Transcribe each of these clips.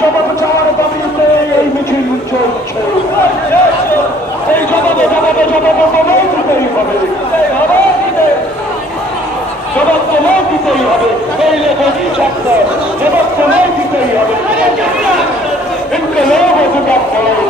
জবাব চাওয়ার দাবিতে এই মিছিল চলছে এই জবাবে জবাবে জবাবে তোমায় দিতেই হবে জবাব তোমায় দিতেই হবে এই লেখকই শব্দ জবাব তোমায় দিতেই হবে ইনকলাব জবাব তোমায়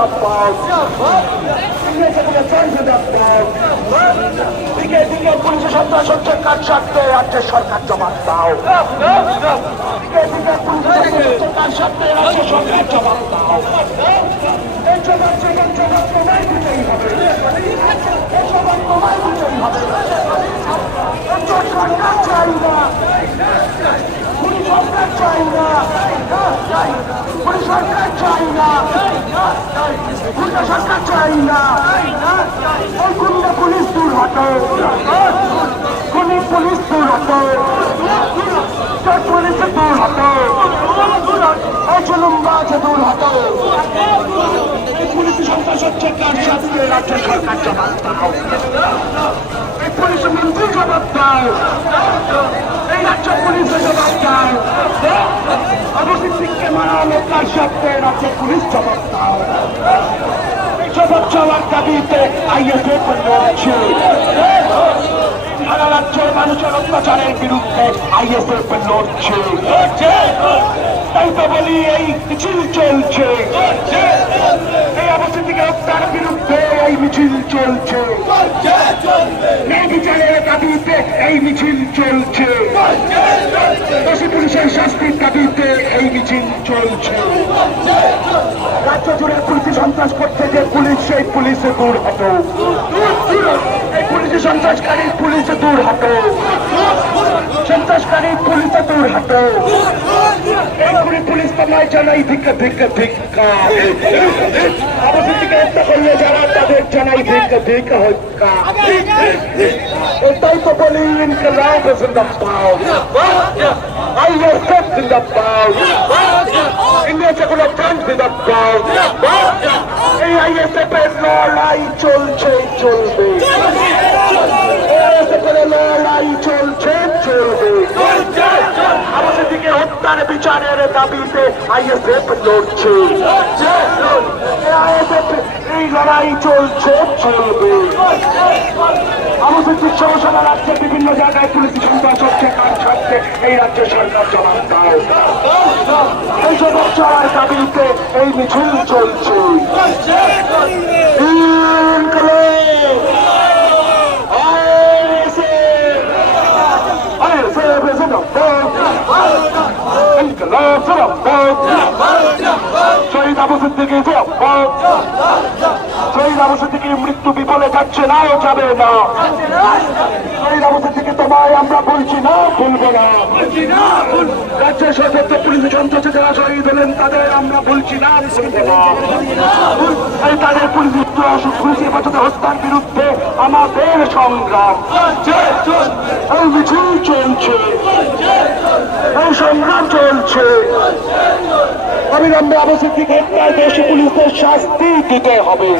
মিছিল রাজ্যের সরকার জবাব দাও দিকে দিকে পুলিশ জবাব জবাব জবাব জবাব জবাব তোমায় দিতেই হবে সরকার সরকার চাই না গুন্ডা সরকার চাই না। ওই গুন্ডা পুলিশ দূর হটো খুনি পুলিশ দূর চোর পুলিশ দূর হটো পুলিশ মন্ত্রী জবাব এই রাজ্য পুলিশে জবাব দাও অবশ্যই সিংকে মারা হলো কার সাথে রাজ্য পুলিশ জবাব দাও এই জবাব চাওয়ার দাবিতে আইএসএফ লড়ছে সারা রাজ্যের মানুষের অত্যাচারের বিরুদ্ধে আইএসএফ লড়ছে। তাই তো বলি এই মিছিল চলছে। এই অবস্থিতিকে হত্যার বিরুদ্ধে এই মিছিল চলছে। ন্যায় বিচারের দাবিতে এই মিছিল চলছে। দোষী পুলিশের শাস্তির দাবিতে এই মিছিল চলছে। রাজ্য জুড়ে পুলিশি সন্ত্রাস করতে যে পুলিশ সেই পুলিশে দূর হতো। এই পুলিশি সন্ত্রাসকারী, পুলিশে দূর হতো সন্ত্রাসকারী, পুলিশে দূর হতো এই পুলিশ পুলিশ তোমায় জানাই ধিক্কা ধিক্কা ধিক্কা করলে যারা তাদের জানাই ধিক্কা ধিক্কা হত্যা। এটাই তো বলি ইনকলাব জিন্দাবাদ। আইএসএফ জিন্দাবাদ। ইন্ডিয়া সেকুলার ফ্রন্ট জিন্দাবাদ। এই আইএসএফ লড়াই চলছে, চলবে। লড়াই চলছে, চলবে। আমাদের দিকে হত্যার বিচারের দাবিতে আইএসএফ লড়ছে। আইএসএফ, এই লড়াই চলছে, চলবে। আমাদের সারা রাজ্যের বিভিন্ন জায়গায় পুলিশ সন্ত্রাস হচ্ছে কার এই রাজ্য সরকার জবাব এই জবাব চাওয়ার দাবিতে এই মিছিল চলছে! শহীদ আবু সিদ্দিকী জিন্দাবাদ! শহীদ আবু সিদ্দিকীর মৃত্যু বিফলে যাচ্ছে না ও যাবে না শহীদ আবু সিদ্দিকী তোমায় আমরা বলছি না ভুলবো না। রাজ্যের সশস্ত্র পুলিশ সন্ত্রাসী যারা শহীদ হলেন তাদের আমরা বলছি না ভুলবো না। তাদের পুলিশ পুলিশ হেফাজতে হত্যার বিরুদ্ধে আমাদের সংগ্রাম। এই মিছিল চলছে। এই সংগ্রাম চলছে। অবিলম্বে আবশ্যিক হত্যায় দেশি পুলিশদের শাস্তি দিতে হবে।